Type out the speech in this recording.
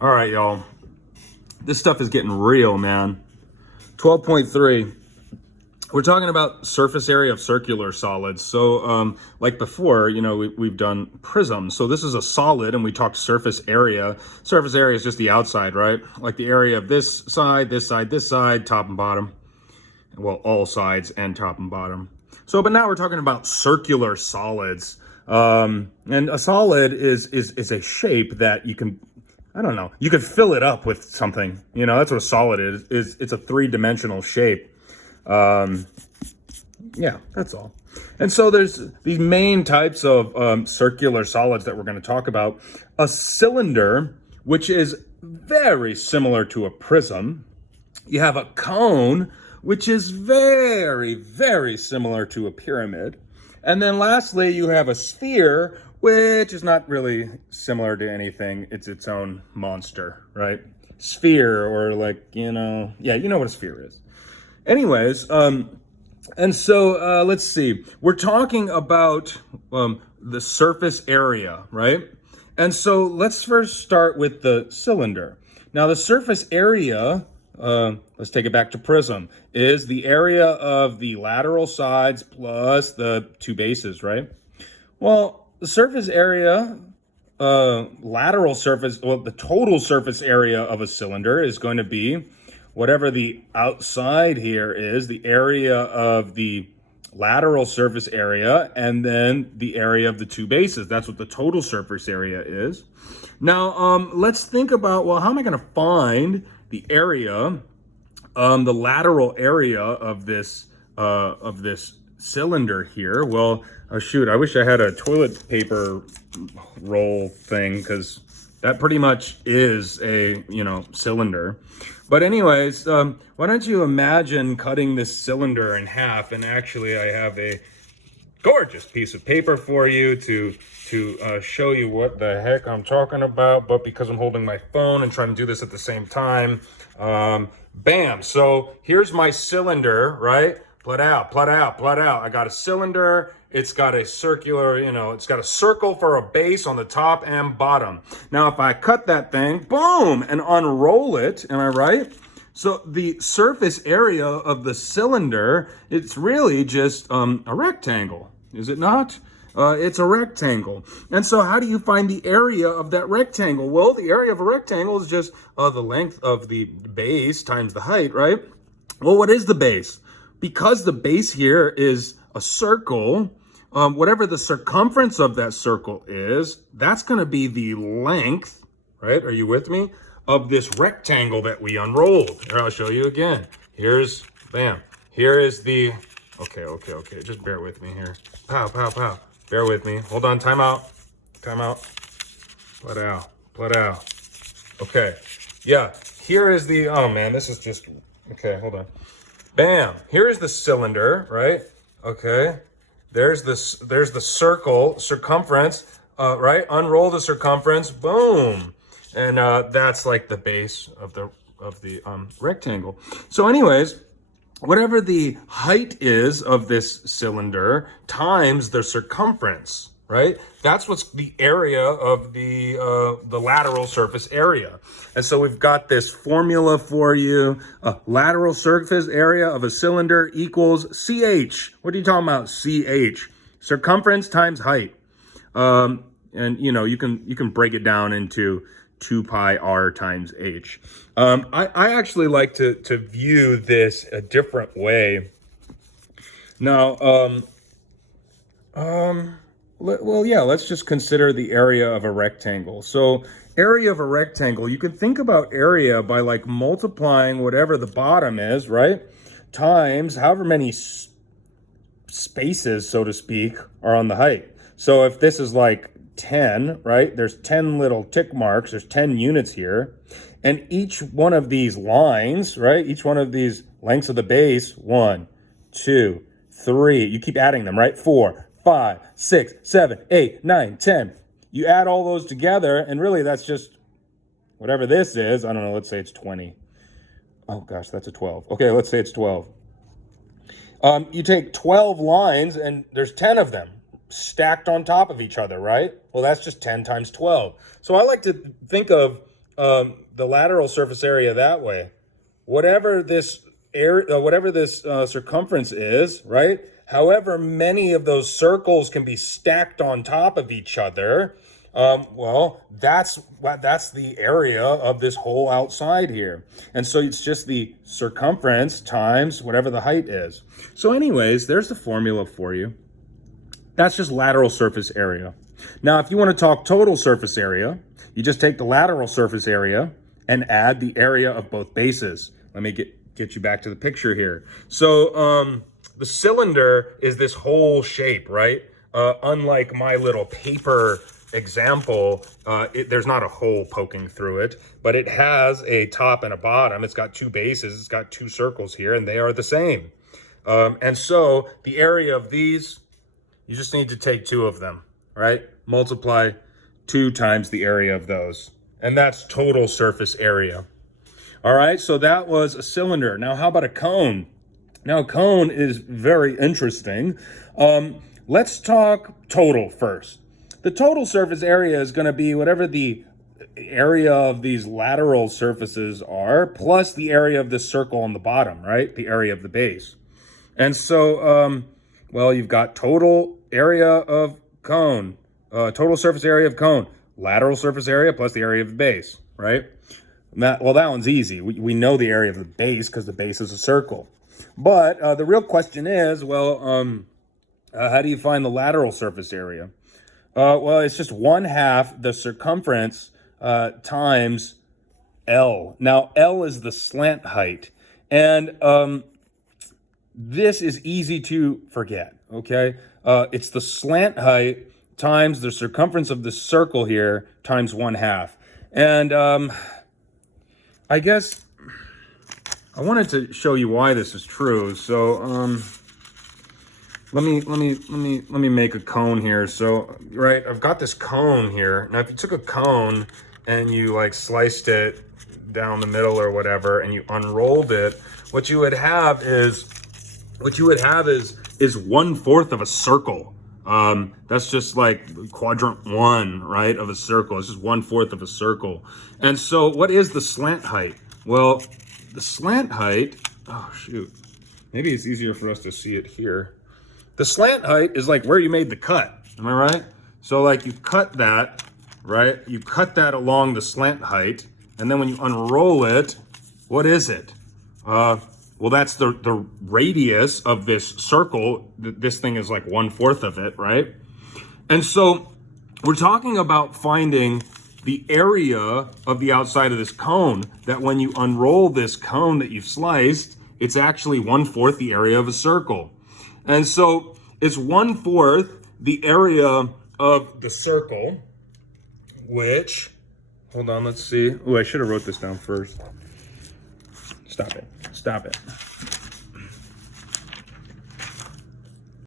All right, y'all. This stuff is getting real, man. 12.3. We're talking about surface area of circular solids. So, like before, we've done prisms. So this is a solid, and we talked surface area. Surface area is just the outside, right? Like the area of this side, this side, this side, top and bottom. Well, all sides and top and bottom. So, but now we're talking about circular solids. And a solid is a shape that you can, I don't know, you could fill it up with something. That's what a solid is. It's a three-dimensional shape. Yeah, that's all. And so there's these main types of circular solids that we're going to talk about. A cylinder, which is very similar to a prism. You have a cone, which is very, very similar to a pyramid. And then lastly, you have a sphere, which is not really similar to anything. It's its own monster, right? Sphere, or you know what a sphere is. Anyways, and so let's see. We're talking about the surface area, right? And so let's first start with the cylinder. Now, the surface area, let's take it back to prism, is the area of the lateral sides plus the two bases, right? Well, the surface area, lateral surface, well, the total surface area of a cylinder is going to be whatever the outside here is, the area of the lateral surface area, and then the area of the two bases. That's what the total surface area is. Now, let's think about, well, how am I going to find the area, the lateral area of this cylinder here? Well, oh shoot, I wish I had a toilet paper roll thing, because that pretty much is a, cylinder. But anyways, why don't you imagine cutting this cylinder in half? And actually, I have a gorgeous piece of paper for you to show you what the heck I'm talking about. But because I'm holding my phone and trying to do this at the same time, bam. So here's my cylinder, right? Plut out, plut out, plut out. I got a cylinder. It's got a circular, it's got a circle for a base on the top and bottom. Now, if I cut that thing, boom, and unroll it, am I right? So the surface area of the cylinder, it's really just a rectangle, is it not? It's a rectangle. And so how do you find the area of that rectangle? Well, the area of a rectangle is just the length of the base times the height, right? Well, what is the base? Because the base here is a circle, whatever the circumference of that circle is, that's going to be the length, right? Are you with me? Of this rectangle that we unrolled. Here, I'll show you again. Here's, bam. Here is the, okay. Just bear with me here. Pow, pow, pow. Bear with me. Hold on, time out. Time out. Plut out. Okay. Yeah, here is the, oh man, this is just, okay, hold on. Bam, here's the cylinder, right? Okay, there's the circumference, right? Unroll the circumference, boom. And that's like the base of the rectangle. So anyways, whatever the height is of this cylinder times the circumference, right? That's what's the area of the lateral surface area. And so we've got this formula for you. Lateral surface area of a cylinder equals CH. What are you talking about? CH. Circumference times height. And you can break it down into 2 pi r times h. I actually like to view this a different way. Now, well, yeah, let's just consider the area of a rectangle. So area of a rectangle, you can think about area by multiplying whatever the bottom is, right? Times however many spaces, so to speak, are on the height. So if this is 10, right? There's 10 little tick marks. There's 10 units here. And each one of these lines, right? Each one of these lengths of the base, 1, 2, 3. You keep adding them, right? 4, 5, 6, 7, 8, 9, 10. You add all those together, and really that's just whatever this is. I don't know, let's say it's 20. Oh gosh, that's a 12. Okay, let's say it's 12. You take 12 lines, and there's 10 of them stacked on top of each other, right? Well, that's just 10 times 12. So I like to think of the lateral surface area that way. Whatever this circumference is, right? However many of those circles can be stacked on top of each other, well, that's the area of this whole outside here. And so it's just the circumference times whatever the height is. So anyways, there's the formula for you. That's just lateral surface area. Now, if you want to talk total surface area, you just take the lateral surface area and add the area of both bases. Let me get you back to the picture here. So the cylinder is this whole shape, right? Unlike my little paper example, there's not a hole poking through it, but it has a top and a bottom. It's got two bases. It's got two circles here, and they are the same. And so the area of these, you just need to take two of them, right? Multiply 2 times the area of those. And that's total surface area. All right, so that was a cylinder. Now, how about a cone? Now, a cone is very interesting. Let's talk total first. The total surface area is going to be whatever the area of these lateral surfaces are, plus the area of this circle on the bottom, right? The area of the base. And so, well, you've got total area of cone, total surface area of cone, lateral surface area plus the area of the base, right? Well, that one's easy. We know the area of the base because the base is a circle. But the real question is, well, how do you find the lateral surface area? Well, it's just 1/2 the circumference times L. Now, L is the slant height. And this is easy to forget, okay? It's the slant height times the circumference of the circle here times 1/2. And I guess I wanted to show you why this is true. So let me make a cone here. So right, I've got this cone here. Now, if you took a cone and you like sliced it down the middle or whatever, and you unrolled it, what you would have is 1/4 of a circle. That's just like quadrant 1, right, of a circle. It's just 1/4 of a circle. And so what is the slant height? Well, the slant height, oh shoot, maybe it's easier for us to see it here. The slant height is like where you made the cut, am I right? So like you cut that, right? You cut that along the slant height, and then when you unroll it, what is it? Well, that's the radius of this circle. This thing is like 1/4 of it, right? And so we're talking about finding the area of the outside of this cone, that when you unroll this cone that you've sliced, it's actually 1/4 the area of a circle. And so it's 1/4 the area of the circle, which, hold on, let's see. Oh, I should have wrote this down first. Stop it.